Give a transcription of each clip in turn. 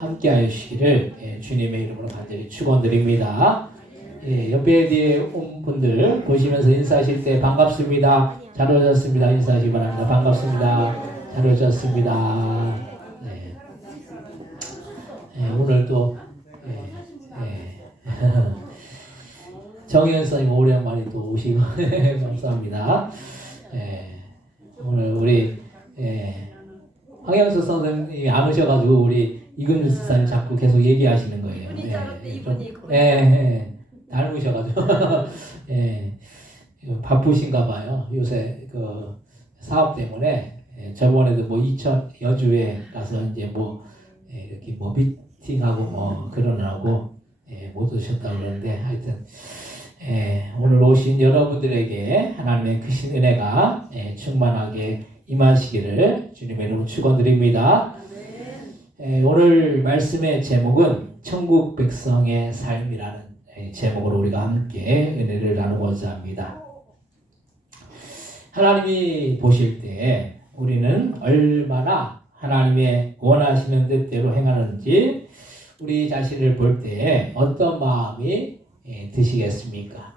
함께 하시기를 주님의 이름으로 간절히 축원드립니다. 옆에 뒤에 온 분들 보시면서 인사하실 때 반갑습니다. 잘 오셨습니다. 인사하시기 바랍니다. 반갑습니다. 잘 오셨습니다. 오늘도 정현 선생님 오랜만에 또 오시고 감사합니다. 오늘 우리 황영수 선생님이 안 오셔가지고 우리 이근주 수사님 자꾸 계속 얘기하시는 거예요. 이분이 닮으셔가지고 바쁘신가 봐요. 요새 그 사업 때문에 저번에도 뭐 이천 여주에 가서 이제 뭐 이렇게 뭐 미팅하고 뭐 그러느라고 못 오셨다고 그러는데 하여튼 오늘 오신 여러분들에게 하나님의 크신 은혜가 충만하게 임하시기를 주님의 이름으로 축원드립니다. 오늘 말씀의 제목은 천국 백성의 삶이라는 제목으로 우리가 함께 은혜를 나누고자 합니다. 하나님이 보실 때 우리는 얼마나 하나님의 원하시는 뜻대로 행하는지 우리 자신을 볼 때 어떤 마음이 드시겠습니까?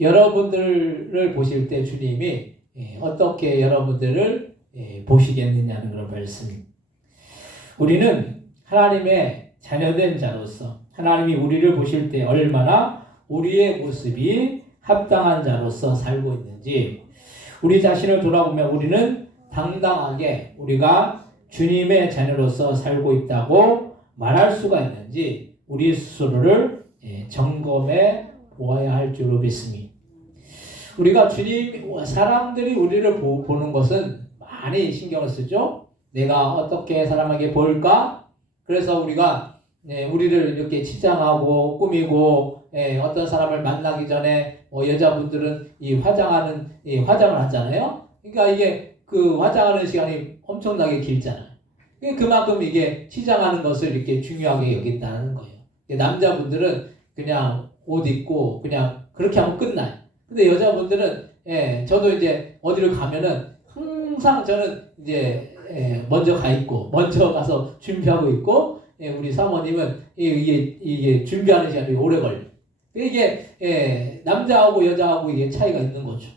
여러분들을 보실 때 주님이 어떻게 여러분들을 보시겠느냐는 그런 말씀입니다. 우리는 하나님의 자녀된 자로서 하나님이 우리를 보실 때 얼마나 우리의 모습이 합당한 자로서 살고 있는지 우리 자신을 돌아보면 우리는 당당하게 우리가 주님의 자녀로서 살고 있다고 말할 수가 있는지 우리 스스로를 점검해 보아야 할 줄로 믿습니다. 우리가 사람들이 우리를 보는 것은 많이 신경을 쓰죠. 내가 어떻게 사람에게 보일까? 그래서 우리가 우리를 이렇게 치장하고 꾸미고 어떤 사람을 만나기 전에 여자분들은 화장을 하잖아요. 그러니까 이게 그 화장하는 시간이 엄청나게 길잖아요. 그만큼 이게 치장하는 것을 이렇게 중요하게 여긴다는 거예요. 남자분들은 그냥 옷 입고 그냥 그렇게 하면 끝나요. 근데 여자분들은 저도 이제 어디를 가면은 항상 저는 이제 먼저 가서 준비하고 있고, 우리 사모님은 이게 준비하는 시간이 오래 걸려요. 이게 남자하고 여자하고 이게 차이가 있는 거죠.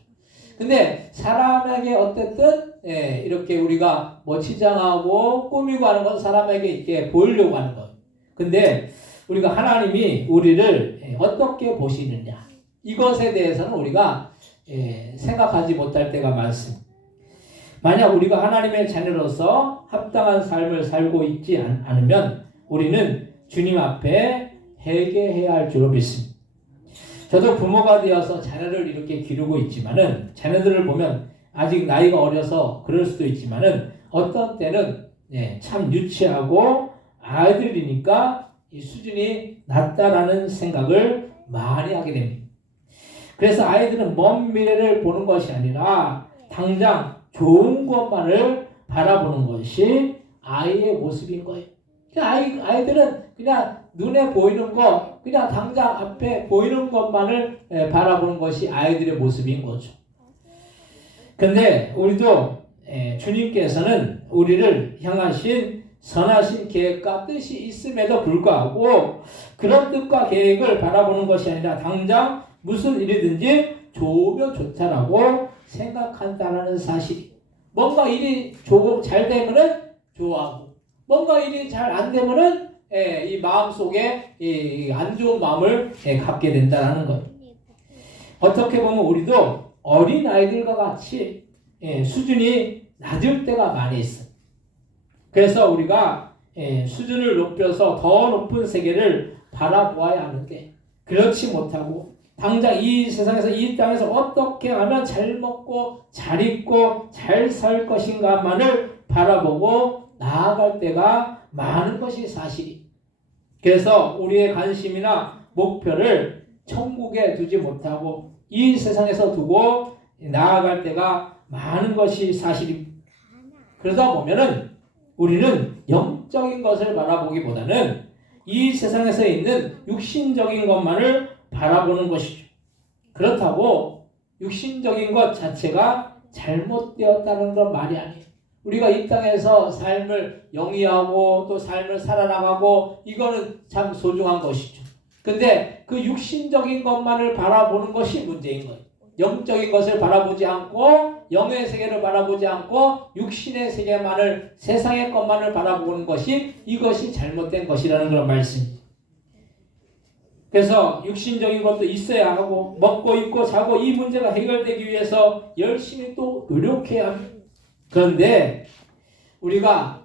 근데 사람에게 어쨌든 이렇게 우리가 뭐 치장하고 꾸미고 하는 건 사람에게 이렇게 보이려고 하는 거예요. 근데 우리가 하나님이 우리를 어떻게 보시느냐 이것에 대해서는 우리가 생각하지 못할 때가 많습니다. 만약 우리가 하나님의 자녀로서 합당한 삶을 살고 있지 않으면 우리는 주님 앞에 회개해야 할 줄로 믿습니다. 저도 부모가 되어서 자녀를 이렇게 기르고 있지만은 자녀들을 보면 아직 나이가 어려서 그럴 수도 있지만은 어떤 때는 참 유치하고 아이들이니까 이 수준이 낮다라는 생각을 많이 하게 됩니다. 그래서 아이들은 먼 미래를 보는 것이 아니라 당장 좋은 것만을 바라보는 것이 아이의 모습인 거예요. 아이들은 그냥 눈에 보이는 거, 그냥 당장 앞에 보이는 것만을 바라보는 것이 아이들의 모습인 거죠. 근데 우리도 주님께서는 우리를 향하신 선하신 계획과 뜻이 있음에도 불구하고 그런 뜻과 계획을 바라보는 것이 아니라 당장 무슨 일이든지 좋으면 좋다라고 생각한다는 사실이. 뭔가 일이 조금 잘 되면은 좋아하고 뭔가 일이 잘 안 되면은 이 마음속에 이 안 좋은 마음을 갖게 된다는 거예요. 어떻게 보면 우리도 어린 아이들과 같이 수준이 낮을 때가 많이 있어요. 그래서 우리가 수준을 높여서 더 높은 세계를 바라보아야 하는데 그렇지 못하고 당장 이 세상에서 이 땅에서 어떻게 하면 잘 먹고 잘 입고 잘 살 것인가만을 바라보고 나아갈 때가 많은 것이 사실이. 그래서 우리의 관심이나 목표를 천국에 두지 못하고 이 세상에서 두고 나아갈 때가 많은 것이 사실입니다. 그러다 보면은 우리는 영적인 것을 바라보기보다는 이 세상에서 있는 육신적인 것만을 바라보는 것이죠. 그렇다고 육신적인 것 자체가 잘못되었다는 건 말이 아니에요. 우리가 이 땅에서 삶을 영위하고 또 삶을 살아나가고 이거는 참 소중한 것이죠. 근데 그 육신적인 것만을 바라보는 것이 문제인 거예요. 영적인 것을 바라보지 않고 영의 세계를 바라보지 않고 육신의 세계만을 세상의 것만을 바라보는 것이 이것이 잘못된 것이라는 그런 말씀입니다. 그래서 육신적인 것도 있어야 하고 먹고 입고 자고 이 문제가 해결되기 위해서 열심히 또 노력해야 합니다. 그런데 우리가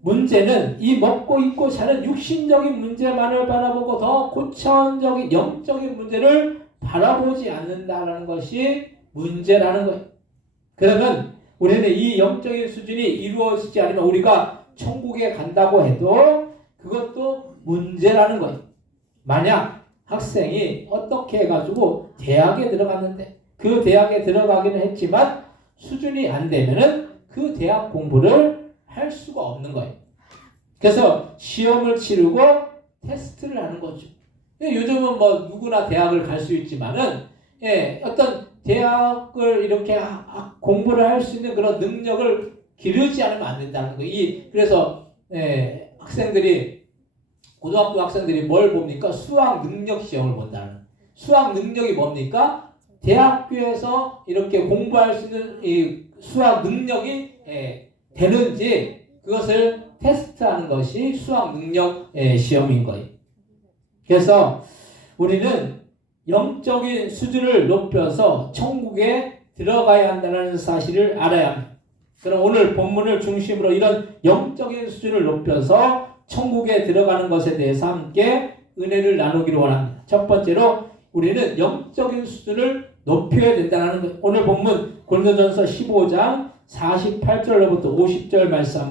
문제는 이 먹고 입고 자는 육신적인 문제만을 바라보고 더 고차원적인 영적인 문제를 바라보지 않는다는 것이 문제라는 거예요. 그러면 우리는 이 영적인 수준이 이루어지지 않으면 우리가 천국에 간다고 해도 그것도 문제라는 거예요. 만약 학생이 어떻게 해가지고 대학에 들어갔는데 그 대학에 들어가기는 했지만 수준이 안 되면은 그 대학 공부를 할 수가 없는 거예요. 그래서 시험을 치르고 테스트를 하는 거죠. 요즘은 뭐 누구나 대학을 갈 수 있지만은 어떤 대학을 이렇게 공부를 할 수 있는 그런 능력을 기르지 않으면 안 된다는 거예요. 그래서 학생들이 고등학교 학생들이 뭘 봅니까? 수학 능력 시험을 본다는 거예요. 수학 능력이 뭡니까? 대학교에서 이렇게 공부할 수 있는 이 수학 능력이 되는지 그것을 테스트하는 것이 수학 능력 시험인 거예요. 그래서 우리는 영적인 수준을 높여서 천국에 들어가야 한다는 사실을 알아야 합니다. 그럼 오늘 본문을 중심으로 이런 영적인 수준을 높여서 천국에 들어가는 것에 대해서 함께 은혜를 나누기를 원합니다. 첫 번째로 우리는 영적인 수준을 높여야 된다는 것. 오늘 본문 고린도전서 15장 48절로부터 50절 말씀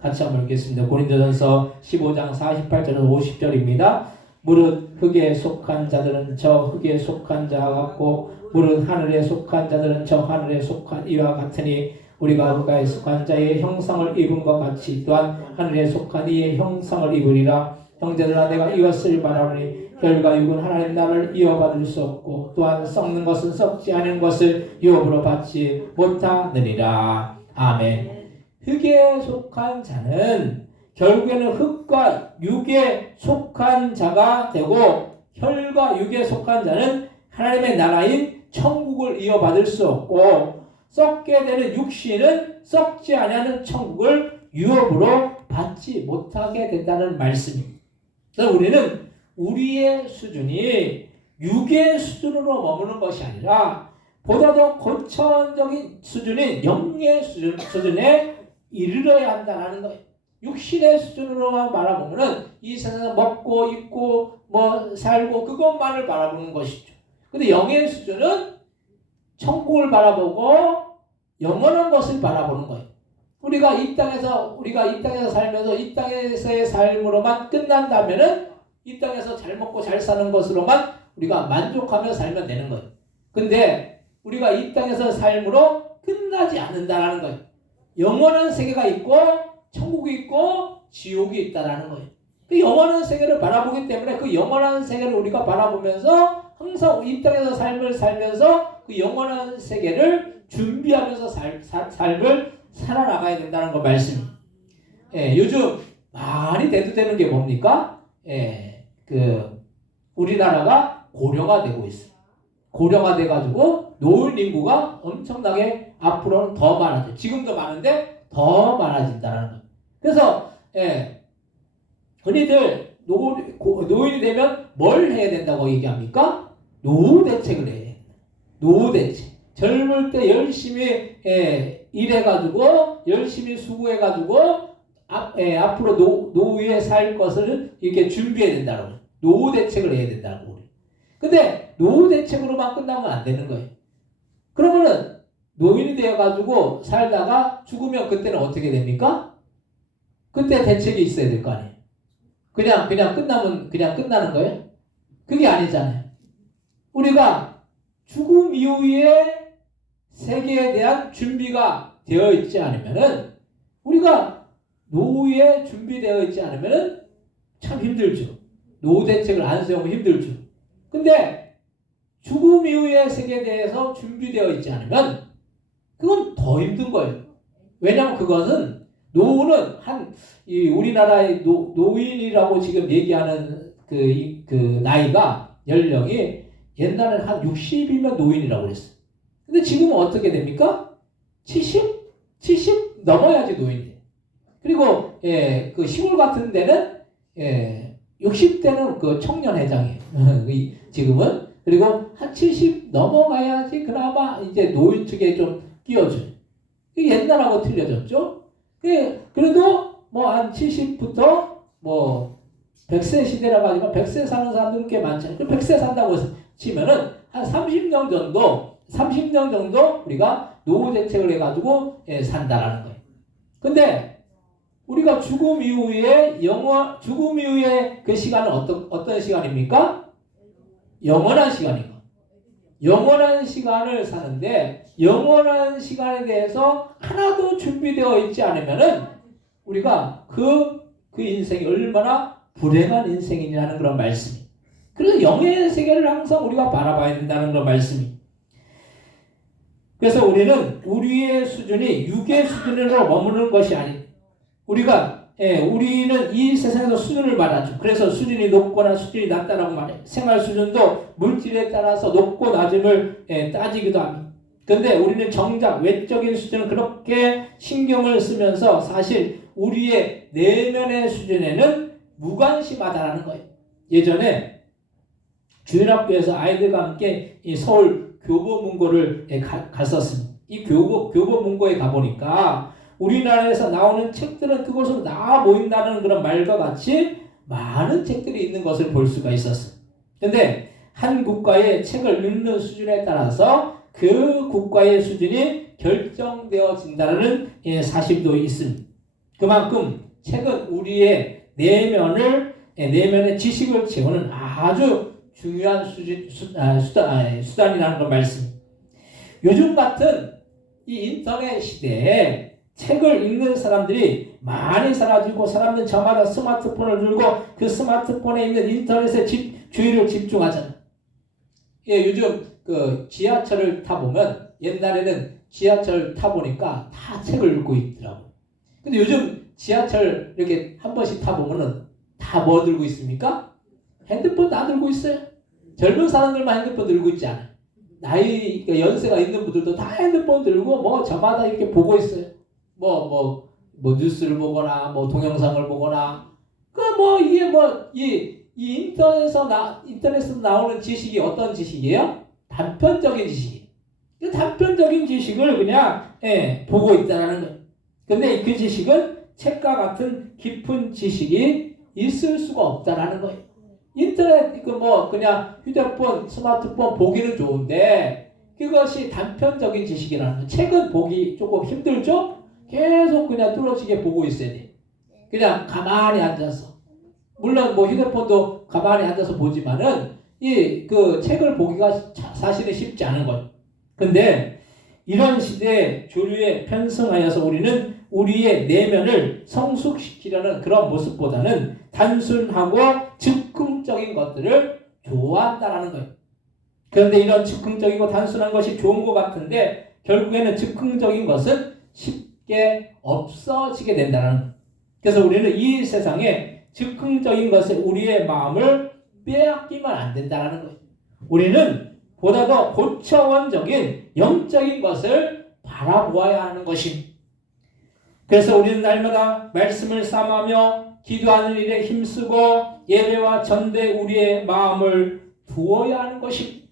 같이 한번 읽겠습니다. 고린도전서 15장 48절에서 50절입니다. 무릇 흙에 속한 자들은 저 흙에 속한 자와 같고 무릇 하늘에 속한 자들은 저 하늘에 속한 이와 같으니 우리가 흙에 속한 자의 형상을 입은 것 같이 또한 하늘에 속한 이의 형상을 입으리라. 형제들아 내가 이것을 말하노니 혈과 육은 하나님 나라를 이어받을 수 없고 또한 썩는 것은 썩지 않은 것을 유업으로 받지 못하느니라. 아멘. 흙에 속한 자는 결국에는 흙과 육에 속한 자가 되고 혈과 육에 속한 자는 하나님의 나라인 천국을 이어받을 수 없고 썩게 되는 육신은 썩지 아니하는 천국을 유업으로 받지 못하게 된다는 말씀입니다. 그래서 우리는 우리의 수준이 육의 수준으로 머무는 것이 아니라 보다 더 고차원적인 수준인 영의 수준에 이르러야 한다는 거예요. 육신의 수준으로만 바라보면은 이 세상에 먹고 입고 뭐 살고 그것만을 바라보는 것이죠. 근데 영의 수준은 천국을 바라보고 영원한 것을 바라보는 거예요. 우리가 이 땅에서 살면서 이 땅에서의 삶으로만 끝난다면은 이 땅에서 잘 먹고 잘 사는 것으로만 우리가 만족하며 살면 되는 거예요. 근데 우리가 이 땅에서 삶으로 끝나지 않는다라는 거예요. 영원한 세계가 있고 천국이 있고 지옥이 있다라는 거예요. 그 영원한 세계를 바라보기 때문에 그 영원한 세계를 우리가 바라보면서 항상 이 땅에서 삶을 살면서 그 영원한 세계를 준비하면서 삶을 살아나가야 된다는 거 말씀입니다. 요즘 많이 대두되는 게 뭡니까? 우리나라가 고령화 되고 있어요. 고령화 돼가지고 노인 인구가 엄청나게 앞으로는 더 많아져요. 지금도 많은데 더 많아진다는 거예요. 그래서 흔히들 노인이 되면 뭘 해야 된다고 얘기합니까? 노후 대책을 해야 돼요. 노후 대책. 젊을 때 열심히 일해가지고 열심히 수고해가지고 앞으로 노후에 살 것을 이렇게 준비해야 된다는 거예요. 노후 대책을 해야 된다는 거예요. 근데 노후 대책으로만 끝나면 안 되는 거예요. 그러면은 노인이 되어가지고 살다가 죽으면 그때는 어떻게 됩니까? 그때 대책이 있어야 될 거 아니에요. 그냥 끝나면 그냥 끝나는 거예요? 그게 아니잖아요. 우리가 죽음 이후에 세계에 대한 준비가 되어 있지 않으면은 우리가 노후에 준비되어 있지 않으면은 참 힘들죠. 노후 대책을 안 세우면 힘들죠. 근데 죽음 이후의 세계에 대해서 준비되어 있지 않으면 그건 더 힘든 거예요. 왜냐하면 그것은 노후는 우리나라의 노인이라고 지금 얘기하는 그 나이가 연령이 옛날에는 한 60이면 노인이라고 그랬어요. 근데 지금은 어떻게 됩니까? 70 넘어야지 노인이에요. 그리고 그 시골 같은 데는 60대는 그 청년회장이에요. 지금은. 그리고 한 70 넘어가야지 그나마 이제 노인 측에 좀 끼워줘요. 옛날하고 틀려졌죠. 그래도 뭐 한 70부터 뭐 100세 시대라고 하지만 100세 사는 사람들은 꽤 많잖아요. 100세 산다고 치면은 한 30년 정도 우리가 노후 대책을 해가지고 산다라는 거예요. 근데 우리가 죽음 이후에 그 시간은 어떤 시간입니까? 영원한 시간인 거. 영원한 시간을 사는데 영원한 시간에 대해서 하나도 준비되어 있지 않으면은 우리가 그 인생이 얼마나 불행한 인생이냐는 그런 말씀이. 그래서 영의 세계를 항상 우리가 바라봐야 된다는 그런 말씀이. 그래서 우리는 우리의 수준이 육의 수준으로 머무르는 것이 아닌 우리는 이 세상에서 수준을 말하죠. 그래서 수준이 높거나 수준이 낮다라고 말해요. 생활 수준도 물질에 따라서 높고 낮음을 따지기도 합니다. 그런데 우리는 정작 외적인 수준은 그렇게 신경을 쓰면서 사실 우리의 내면의 수준에는 무관심하다라는 거예요. 예전에 주일학교에서 아이들과 함께 이 서울 교보문고를 갔었습니다. 이 교보문고에 가보니까 우리나라에서 나오는 책들은 그곳으로 다 모인다는 그런 말과 같이 많은 책들이 있는 것을 볼 수가 있었어요. 그런데 한 국가의 책을 읽는 수준에 따라서 그 국가의 수준이 결정되어진다는 사실도 있습니다. 그만큼 책은 우리의 내면의 지식을 채우는 아주 중요한 수단이라는 걸 말씀입니다. 요즘 같은 이 인터넷 시대에 책을 읽는 사람들이 많이 사라지고 사람들은 저마다 스마트폰을 들고 그 스마트폰에 있는 인터넷에 주의를 집중하잖아요. 요즘 그 지하철을 타보면 옛날에는 지하철 타보니까 다 책을 읽고 있더라고요. 근데 요즘 지하철 이렇게 한 번씩 타보면은 다 뭐 들고 있습니까? 핸드폰 다 들고 있어요. 젊은 사람들만 핸드폰 들고 있지 않아요. 연세가 있는 분들도 다 핸드폰 들고 뭐 저마다 이렇게 보고 있어요. 뭐 뉴스를 보거나 뭐 동영상을 보거나 이 인터넷에서 나오는 지식이 어떤 지식이에요? 단편적인 지식이에요. 그 단편적인 지식을 그냥 보고 있다라는 거예요. 근데 그 지식은 책과 같은 깊은 지식이 있을 수가 없다라는 거예요. 인터넷 그냥 휴대폰, 스마트폰 보기는 좋은데 그것이 단편적인 지식이라는 거예요. 책은 보기 조금 힘들죠? 계속 그냥 뚫어지게 보고 있어야 돼. 그냥 가만히 앉아서. 물론 휴대폰도 가만히 앉아서 보지만은 그 책을 보기가 사실은 쉽지 않은 거예요. 근데 이런 시대에 조류에 편승하여서 우리는 우리의 내면을 성숙시키려는 그런 모습보다는 단순하고 즉흥적인 것들을 좋아한다라는 거예요. 그런데 이런 즉흥적이고 단순한 것이 좋은 것 같은데 결국에는 즉흥적인 것은 쉽게 없어지게 된다는 거예요. 그래서 우리는 이 세상에 즉흥적인 것에 우리의 마음을 빼앗기면 안 된다는 거예요. 우리는 보다 더 고차원적인 영적인 것을 바라보아야 하는 것입니다. 그래서 우리는 날마다 말씀을 삼으며 기도하는 일에 힘쓰고 예배와 전대에 우리의 마음을 두어야 하는 것입니다.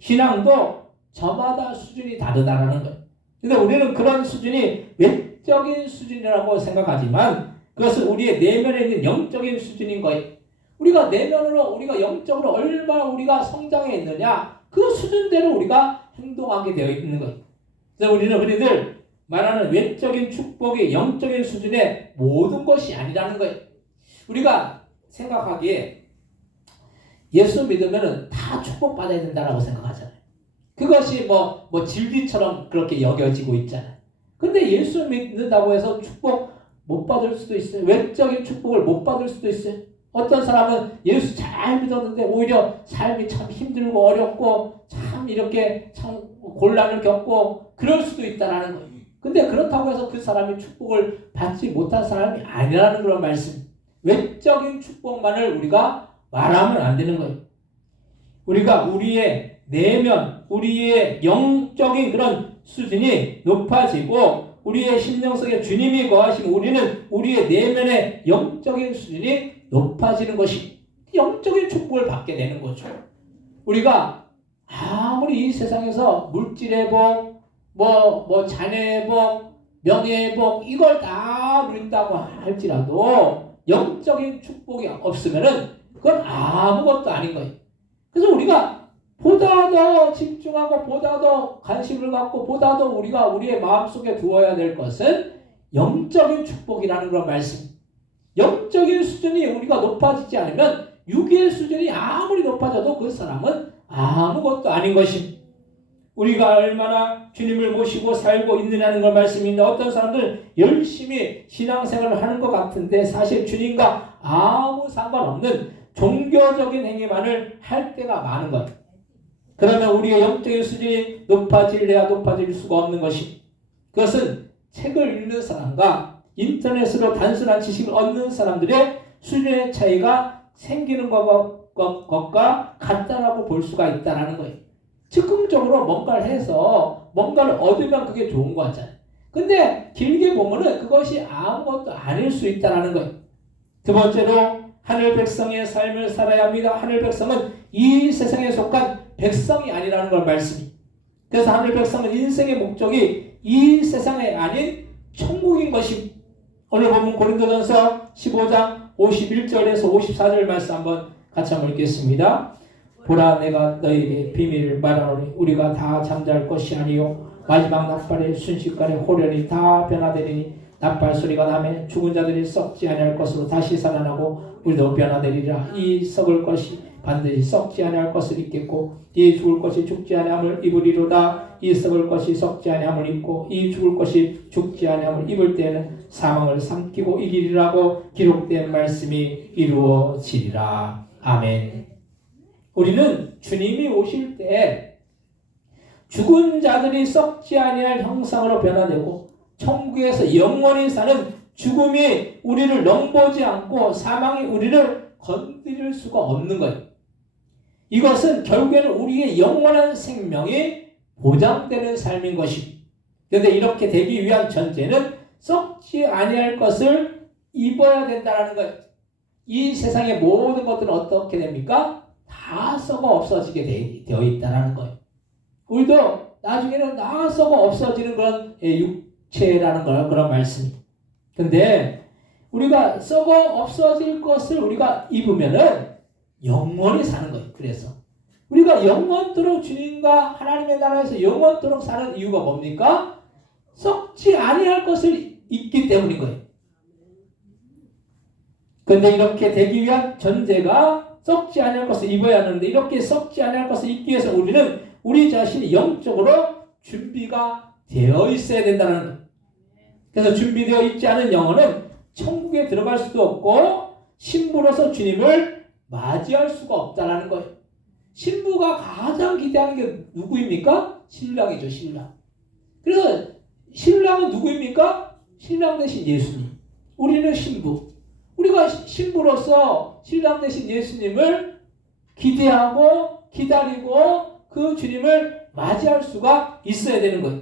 신앙도 저마다 수준이 다르다는 거예요. 근데 우리는 그런 수준이 외적인 수준이라고 생각하지만 그것은 우리의 내면에 있는 영적인 수준인 거예요. 우리가 내면으로 우리가 영적으로 얼마나 우리가 성장해 있느냐 그 수준대로 우리가 행동하게 되어 있는 거예요. 그래서 우리는 흔히들 말하는 외적인 축복이 영적인 수준의 모든 것이 아니라는 거예요. 우리가 생각하기에 예수 믿으면 다 축복받아야 된다고 생각하잖아요. 그것이 진리처럼 그렇게 여겨지고 있잖아요. 근데 예수 믿는다고 해서 축복 못 받을 수도 있어요. 외적인 축복을 못 받을 수도 있어요. 어떤 사람은 예수 잘 믿었는데 오히려 삶이 참 힘들고 어렵고 참 이렇게 참 곤란을 겪고 그럴 수도 있다라는 거예요. 근데 그렇다고 해서 그 사람이 축복을 받지 못한 사람이 아니라는 그런 말씀. 외적인 축복만을 우리가 말하면 안 되는 거예요. 우리가 우리의 내면, 우리의 영적인 그런 수준이 높아지고 우리의 심령 속에 주님이 거하시면 우리는 우리의 내면의 영적인 수준이 높아지는 것이 영적인 축복을 받게 되는 거죠. 우리가 아무리 이 세상에서 물질의 복, 자녀의 복, 명예의 복 이걸 다 누린다고 할지라도 영적인 축복이 없으면은 그건 아무것도 아닌 거예요. 그래서 우리가 보다 더 집중하고 보다 더 관심을 갖고 보다 더 우리가 우리의 마음속에 두어야 될 것은 영적인 축복이라는 그런 말씀. 영적인 수준이 우리가 높아지지 않으면 육의 수준이 아무리 높아져도 그 사람은 아무것도 아닌 것입니다. 우리가 얼마나 주님을 모시고 살고 있느냐는 걸 말씀인데 어떤 사람들은 열심히 신앙생활을 하는 것 같은데 사실 주님과 아무 상관없는 종교적인 행위만을 할 때가 많은 것. 그러면 우리의 영적인 수준이 높아질래야 높아질 수가 없는 것입니다. 그것은 책을 읽는 사람과 인터넷으로 단순한 지식을 얻는 사람들의 수준의 차이가 생기는 것과 같다라고 볼 수가 있다는 거예요. 즉흥적으로 뭔가를 해서 뭔가를 얻으면 그게 좋은 거 같잖아요. 근데 길게 보면은 그것이 아무것도 아닐 수 있다는 거예요. 두 번째로 하늘 백성의 삶을 살아야 합니다. 하늘 백성은 이 세상에 속한 백성이 아니라는 걸 말씀이. 그래서 하늘 백성은 인생의 목적이 이 세상에 아닌 천국인 것입니다. 오늘 보면 고린도전서 15장 51절에서 54절 말씀 한번 같이 한번 읽겠습니다. 보라 내가 너희에게 비밀을 말하노니 우리가 다 잠잘 것이 아니요 마지막 나팔의 순식간에 호련히 다 변화되리니 나팔 소리가 나매 죽은 자들이 썩지 아니할 것으로 다시 살아나고 우리도 변화되리라. 이 썩을 것이 반드시 썩지 아니할 것을 입겠고 이 죽을 것이 죽지 아니함을 입으리로다. 이 썩을 것이 썩지 아니함을 입고 이 죽을 것이 죽지 아니함을 입을 때에는 사망을 삼키고 이기리라고 기록된 말씀이 이루어지리라. 아멘. 우리는 주님이 오실 때 죽은 자들이 썩지 아니할 형상으로 변화되고 천국에서 영원히 사는 죽음이 우리를 넘보지 않고 사망이 우리를 건드릴 수가 없는 거예요. 이것은 결국에는 우리의 영원한 생명이 보장되는 삶인 것입니다. 그런데 이렇게 되기 위한 전제는 썩지 아니할 것을 입어야 된다는 거예요. 이 세상의 모든 것들은 어떻게 됩니까? 다 썩어 없어지게 되어 있다는 거예요. 우리도 나중에는 다 썩어 없어지는 그런 육체라는 그런 말씀이. 근데 우리가 썩어 없어질 것을 우리가 입으면은 영원히 사는 거예요. 그래서 우리가 영원토록 주님과 하나님의 나라에서 영원토록 사는 이유가 뭡니까? 썩지 아니할 것을 입기 때문인 거예요. 근데 이렇게 되기 위한 전제가 썩지 아니할 것을 입어야 하는데 이렇게 썩지 아니할 것을 입기 위해서 우리는 우리 자신이 영적으로 준비가 되어 있어야 된다는 거예요. 그래서 준비되어 있지 않은 영혼은 천국에 들어갈 수도 없고 신부로서 주님을 맞이할 수가 없다는 거예요. 신부가 가장 기대하는 게 누구입니까? 신랑이죠, 신랑. 그래서 신랑은 누구입니까? 신랑 대신 예수님. 우리는 신부. 우리가 신부로서 신랑 대신 예수님을 기대하고 기다리고 그 주님을 맞이할 수가 있어야 되는 거예요.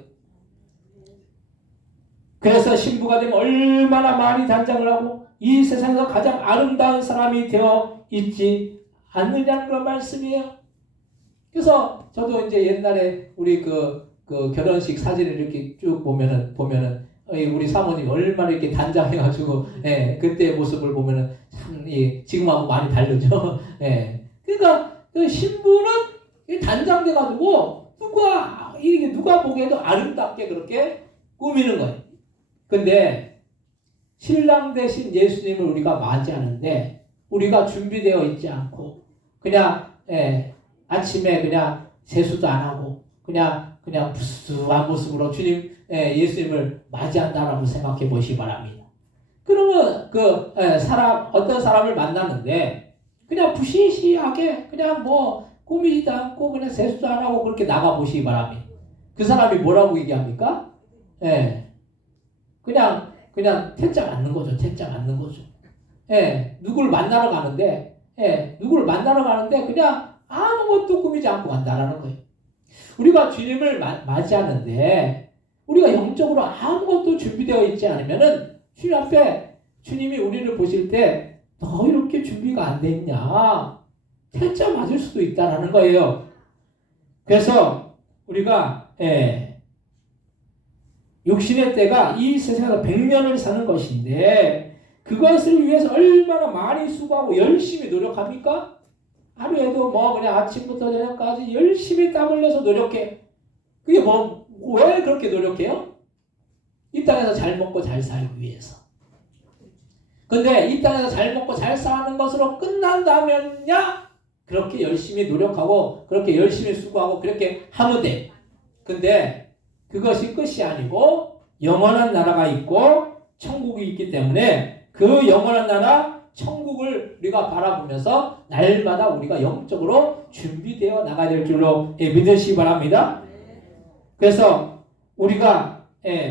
그래서 신부가 되면 얼마나 많이 단장을 하고 이 세상에서 가장 아름다운 사람이 되어 있지 않느냐는 그런 말씀이에요. 그래서 저도 이제 옛날에 우리 그 결혼식 사진을 이렇게 쭉 보면은 우리 사모님 얼마나 이렇게 단장해가지고 그때의 모습을 보면은 참 지금하고 많이 다르죠. 그러니까 그 신부는 단장돼가지고 누가 보기에도 아름답게 그렇게 꾸미는 거예요. 근데 신랑 대신 예수님을 우리가 맞이하는데 우리가 준비되어 있지 않고 그냥 아침에 그냥 세수도 안 하고 그냥 부수한 모습으로 주님 예수님을 맞이한다라고 생각해 보시기 바랍니다. 그러면 어떤 사람을 만났는데 그냥 부시시하게 그냥 꾸미지도 않고 그냥 세수도 안 하고 그렇게 나가 보시기 바랍니다. 그 사람이 뭐라고 얘기합니까? 그냥 퇴짜 맞는 거죠. 퇴짜 맞는 거죠. 예, 누구를 만나러 가는데, 그냥 아무것도 꾸미지 않고 간다라는 거예요. 우리가 주님을 맞이하는데, 우리가 영적으로 아무것도 준비되어 있지 않으면은, 주님 앞에, 주님이 우리를 보실 때, 너 이렇게 준비가 안 돼 있냐? 퇴짜 맞을 수도 있다라는 거예요. 그래서, 우리가, 육신의 때가 이 세상에서 100년을 사는 것인데, 그것을 위해서 얼마나 많이 수고하고 열심히 노력합니까? 하루에도 그냥 아침부터 저녁까지 열심히 땀 흘려서 노력해. 그게 왜 그렇게 노력해요? 이 땅에서 잘 먹고 잘 살기 위해서. 근데 이 땅에서 잘 먹고 잘 사는 것으로 끝난다면야 그렇게 열심히 노력하고 그렇게 열심히 수고하고 그렇게 하면 돼. 근데 그것이 끝이 아니고 영원한 나라가 있고 천국이 있기 때문에 그 영원한 나라 천국을 우리가 바라보면서 날마다 우리가 영적으로 준비되어 나가야 될 줄로 믿으시기 바랍니다. 그래서 우리가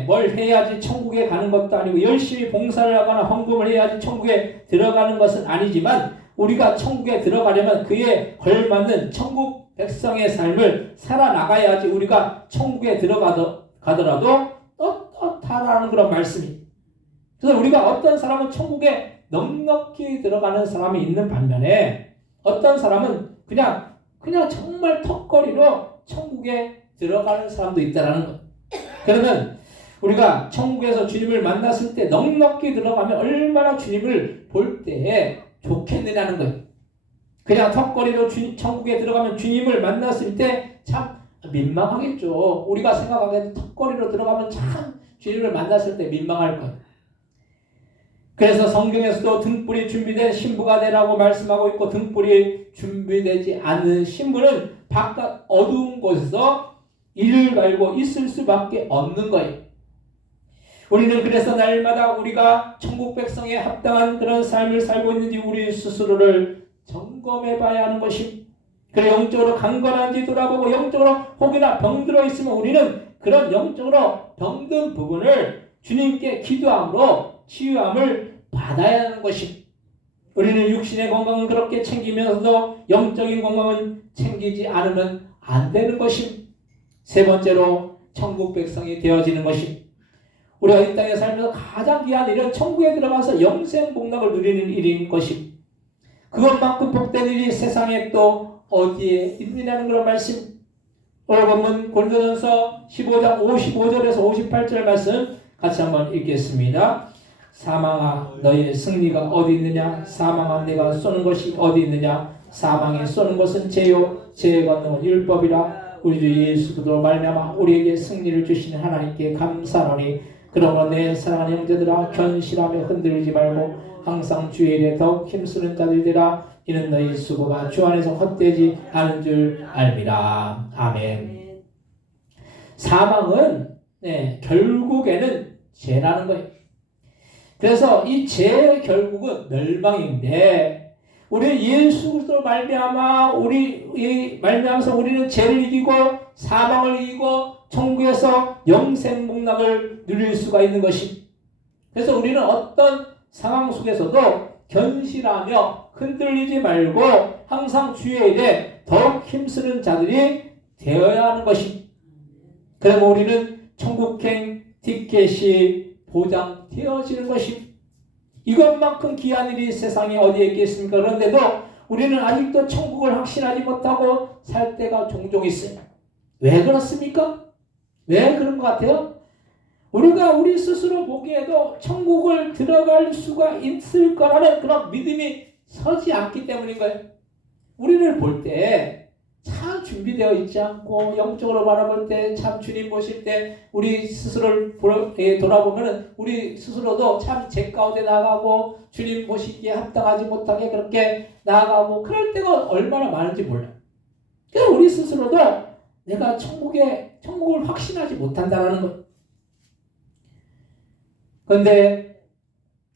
뭘 해야지 천국에 가는 것도 아니고 열심히 봉사를 하거나 헌금을 해야지 천국에 들어가는 것은 아니지만 우리가 천국에 들어가려면 그에 걸맞는 천국 백성의 삶을 살아나가야지 우리가 천국에 들어가더라도 떳떳하라는 그런 말씀이. 그래서 우리가 어떤 사람은 천국에 넉넉히 들어가는 사람이 있는 반면에 어떤 사람은 그냥 정말 턱걸이로 천국에 들어가는 사람도 있다라는 것. 그러면 우리가 천국에서 주님을 만났을 때 넉넉히 들어가면 얼마나 주님을 볼 때에 좋겠느냐는 거예요. 그냥 턱걸이로 천국에 들어가면 주님을 만났을 때 참 민망하겠죠. 우리가 생각하기에도 턱걸이로 들어가면 참 주님을 만났을 때 민망할 거예요. 그래서 성경에서도 등불이 준비된 신부가 되라고 말씀하고 있고 등불이 준비되지 않은 신부는 바깥 어두운 곳에서 이를 갈고 있을 수밖에 없는 거예요. 우리는 그래서 날마다 우리가 천국 백성에 합당한 그런 삶을 살고 있는지 우리 스스로를 점검해 봐야 하는 것입니다. 그래 영적으로 강건한지 돌아보고 영적으로 혹이나 병들어 있으면 우리는 그런 영적으로 병든 부분을 주님께 기도함으로 치유함을 받아야 하는 것입니다. 우리는 육신의 건강은 그렇게 챙기면서도 영적인 건강은 챙기지 않으면 안 되는 것입니다. 세 번째로 천국 백성이 되어지는 것입니다. 우리가 이 땅에 살면서 가장 귀한 일은 천국에 들어가서 영생 복락을 누리는 일인 것입니다. 그것만큼 복된 일이 세상에 또 어디에 있느냐는 그런 말씀. 오늘 본문 고린도전서 15장 55절에서 58절 말씀 같이 한번 읽겠습니다. 사망아 너의 승리가 어디 있느냐? 사망아 내가 쏘는 것이 어디 있느냐? 사망에 쏘는 것은 죄요 죄의 권능은 율법이라. 우리 주 예수 그리스도로 말미암아 우리에게 승리를 주시는 하나님께 감사하노니 그러므로 내 사랑하는 형제들아 견실하며 흔들리지 말고 항상 주의 일에 더욱 힘쓰는 자들 되라. 이는 너희 수고가 주 안에서 헛되지 않은 줄 알미라. 아멘. 사망은 결국에는 죄라는 거예요. 그래서 이 죄의 결국은 멸망인데 우리 예수 그리스도로 말미암아서 우리는 죄를 이기고 사망을 이기고 천국에서 영생 복락을 누릴 수가 있는 것입니다. 그래서 우리는 어떤 상황 속에서도 견실하며 흔들리지 말고 항상 주의 일에 더욱 힘쓰는 자들이 되어야 하는 것입니다. 그러면 우리는 천국행 티켓이 보장되어지는 것입니다. 이것만큼 귀한 일이 세상에 어디에 있겠습니까? 그런데도 우리는 아직도 천국을 확신하지 못하고 살 때가 종종 있어요. 왜 그렇습니까? 왜 그런 것 같아요? 우리가 우리 스스로 보기에도 천국을 들어갈 수가 있을 거라는 그런 믿음이 서지 않기 때문인 거예요. 우리를 볼 때 참 준비되어 있지 않고 영적으로 바라볼 때 참 주님 보실 때 우리 스스로를 돌아보면 우리 스스로도 참 죄 가운데 나가고 주님 보시기에 합당하지 못하게 그렇게 나아가고 그럴 때가 얼마나 많은지 몰라요. 그래서 우리 스스로도 내가 천국을 확신하지 못한다는 거예요. 그런데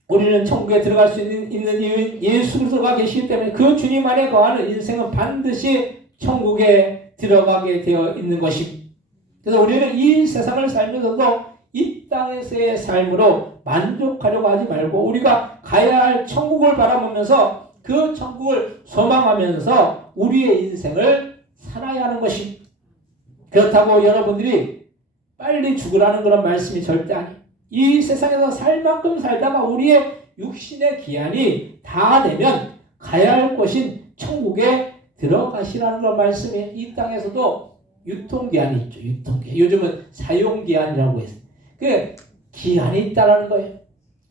우리는 천국에 들어갈 수 있는 이유는 예수 그리스도가 계시기 때문에 그 주님 안에 거하는 인생은 반드시 천국에 들어가게 되어 있는 것입니다. 그래서 우리는 이 세상을 살면서도 이 땅에서의 삶으로 만족하려고 하지 말고 우리가 가야 할 천국을 바라보면서 그 천국을 소망하면서 우리의 인생을 살아야 하는 것이, 그렇다고 여러분들이 빨리 죽으라는 그런 말씀이 절대 아니에요. 이 세상에서 살 만큼 살다가 우리의 육신의 기한이 다 되면 가야 할 곳인 천국에 들어가시라는 그런 말씀이에요. 이 땅에서도 유통기한이 있죠. 유통기한. 요즘은 사용기한이라고 해서 그 기한이 있다라는 거예요.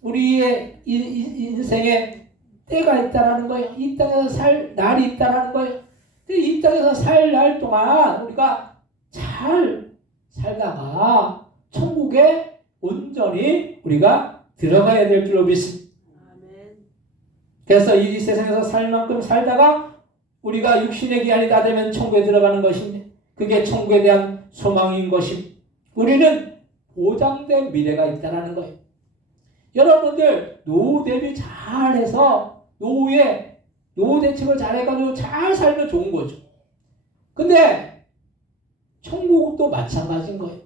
우리의 인생에 때가 있다라는 거예요. 이 땅에서 살 날이 있다라는 거예요. 이 땅에서 살 날 동안 우리가 잘 살다가 천국에 온전히 우리가 들어가야 될 줄로 믿습니다. 그래서 이 세상에서 살 만큼 살다가 우리가 육신의 기한이 다 되면 천국에 들어가는 것인데, 그게 천국에 대한 소망인 것입니다. 우리는 보장된 미래가 있다는 거예요. 여러분들 노후 대비 잘해서 노후 대책을 잘해가지고 잘 살면 좋은 거죠. 근데 천국도 마찬가지인 거예요.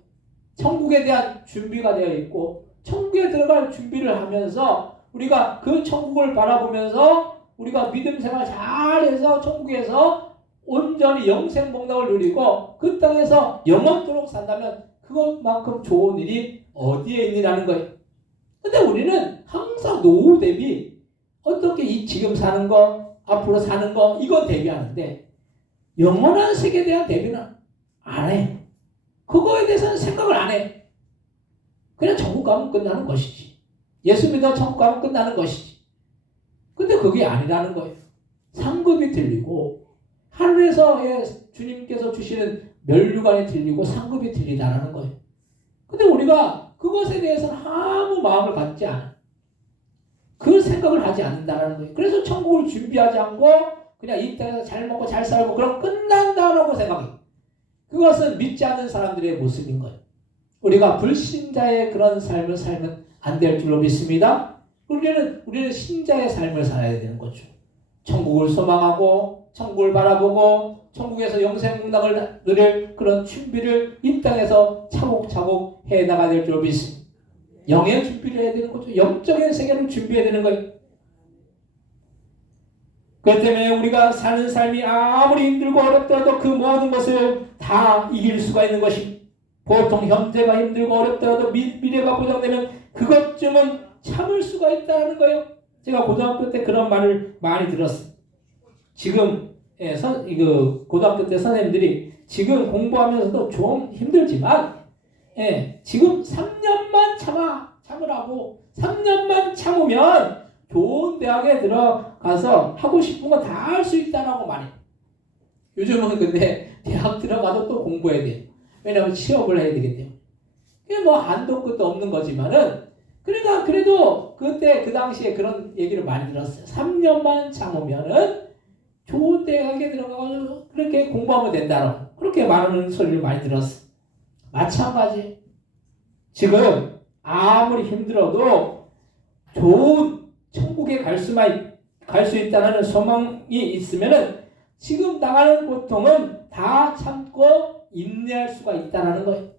천국에 대한 준비가 되어 있고 천국에 들어갈 준비를 하면서 우리가 그 천국을 바라보면서 우리가 믿음 생활 잘해서 천국에서 온전히 영생 복락을 누리고 그 땅에서 영원토록 산다면 그것만큼 좋은 일이 어디에 있느냐는 거예요. 근데 우리는 항상 노후 대비 어떻게 지금 사는 거, 앞으로 사는 거 이건 대비하는데 영원한 세계에 대한 대비는 안 해. 그거에 대해서는 생각을 안 해. 그냥 천국 가면 끝나는 것이지. 예수 믿어 천국 가면 끝나는 것이지. 근데 그게 아니라는 거예요. 상급이 틀리고 하늘에서 주님께서 주시는 면류관이 틀리고 상급이 틀리다라는 거예요. 근데 우리가 그것에 대해서는 아무 마음을 갖지 않아. 그 생각을 하지 않는다라는 거예요. 그래서 천국을 준비하지 않고 그냥 이 땅에서 잘 먹고 잘 살고 그럼 끝난다라고 생각해요. 그것은 믿지 않는 사람들의 모습인 거예요. 우리가 불신자의 그런 삶을 살면 안 될 줄로 믿습니다. 우리는 신자의 삶을 살아야 되는 거죠. 천국을 소망하고 천국을 바라보고 천국에서 영생복락을 누릴 그런 준비를 이 땅에서 차곡차곡 해나가야 될 줄로 믿습니다. 영의 준비를 해야 되는 거죠. 영적인 세계를 준비해야 되는 거예요. 그렇기 때문에 우리가 사는 삶이 아무리 힘들고 어렵더라도 그 모든 것을 다 이길 수가 있는 것입니다. 보통 현재가 힘들고 어렵더라도 미래가 보장되면 그것쯤은 참을 수가 있다는 거예요. 제가 고등학교 때 그런 말을 많이 들었어요. 지금 고등학교 때 선생님들이 지금 공부하면서도 좀 힘들지만 지금 3년만 참으라고 3년만 참으면 좋은 대학에 들어가서 하고 싶은 거 다 할 수 있다라고 말해요. 요즘은 근데 대학 들어가도 또 공부해야 돼요. 왜냐하면 취업을 해야 되기 때문에. 그게 뭐 한도 끝도 없는 거지만은 그러니까 그래도 그때 그 당시에 그런 얘기를 많이 들었어요. 3년만 참으면은 좋은 대학에 들어가서 그렇게 공부하면 된다라고 그렇게 말하는 소리를 많이 들었어요. 마찬가지. 지금 아무리 힘들어도 좋은 천국에 갈 수 있다는 소망이 있으면은 지금 당하는 고통은 다 참고 인내할 수가 있다는 거예요.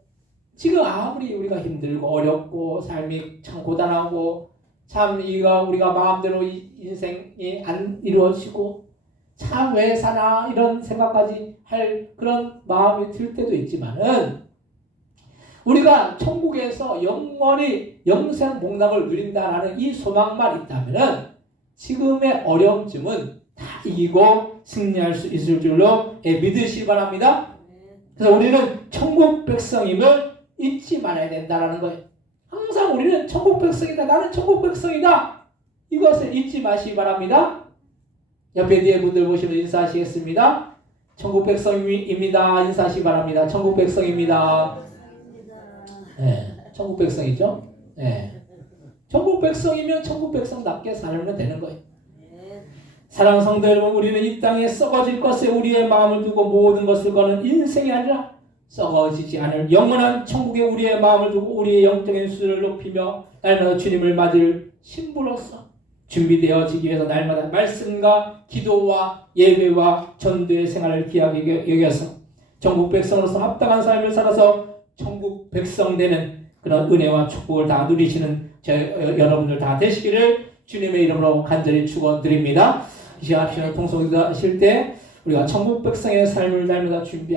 지금 아무리 우리가 힘들고 어렵고 삶이 참 고단하고 참 우리가 마음대로 인생이 안 이루어지고 참 왜 사나 이런 생각까지 할 그런 마음이 들 때도 있지만은 우리가 천국에서 영원히 영생 복락을 누린다라는 이 소망만 있다면은 지금의 어려움쯤은 다 이기고 승리할 수 있을 줄로 믿으시기 바랍니다. 그래서 우리는 천국 백성임을 잊지 말아야 된다는 거예요. 항상 우리는 천국 백성이다. 나는 천국 백성이다. 이것을 잊지 마시기 바랍니다. 옆에 뒤에 분들 보시면 인사하시겠습니다. 천국 백성입니다. 인사하시기 바랍니다. 천국 백성입니다. 네, 천국 백성이죠. 네. 천국 백성이면 천국 백성답게 살면 되는 거예요. 사랑하는 성도 여러분, 우리는 이 땅에 썩어질 것에 우리의 마음을 두고 모든 것을 거는 인생이 아니라 썩어지지 않을 영원한 천국에 우리의 마음을 두고 우리의 영적인 수를 높이며 날마다 주님을 맞을 신부로서 준비되어지기 위해서 날마다 말씀과 기도와 예배와 전도의 생활을 귀하게 여겨서 천국 백성으로서 합당한 삶을 살아서 천국 백성 되는 그런 은혜와 축복을 다 누리시는 여러분들 다 되시기를 주님의 이름으로 간절히 축원드립니다. 이 시간 통성기도 하실 때 우리가 천국 백성의 삶을 날마다 준비하고